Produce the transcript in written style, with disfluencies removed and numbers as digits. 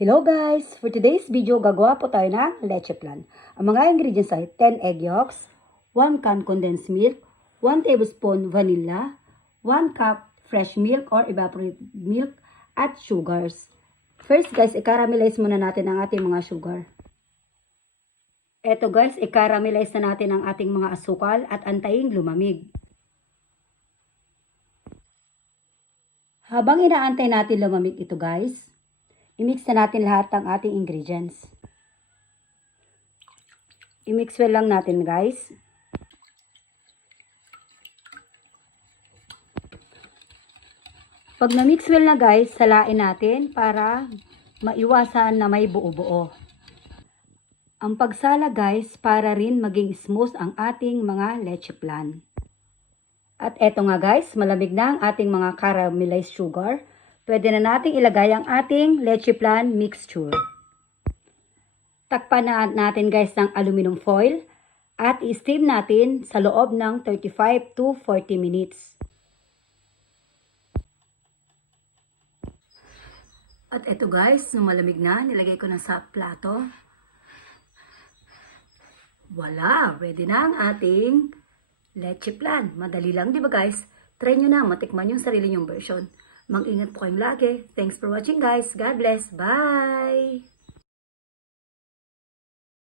Hello guys! For today's video, gagawa po tayo ng leche flan. Ang mga ingredients ay 10 egg yolks, 1 can condensed milk, 1 tablespoon vanilla, 1 cup fresh milk or evaporated milk, at sugars. First guys, i-caramelize muna natin ang ating mga sugar. Eto guys, i-caramelize na natin ang ating mga asukal at antayin lumamig. Habang inaantay natin lumamig ito guys, i-mix na natin lahat ng ating ingredients. I-mix well lang natin guys. Pag na-mix well na guys, salain natin para maiwasan na may buo-buo. Ang pagsala guys, para rin maging smooth ang ating mga leche flan. At eto nga guys, malamig na ang ating mga caramelized sugar. Pwede na nating ilagay ang ating leche flan mixture. Takpan na natin guys ng aluminum foil at i-steam natin sa loob ng 35 to 40 minutes. At eto guys, nung malamig na, nilagay ko na sa plato. Voila! Ready na ang ating leche flan. Madali lang, di ba guys? Try nyo na, matikman yung sarili nyong version. Mag-ingat po kayong lagi. Thanks for watching guys. God bless. Bye!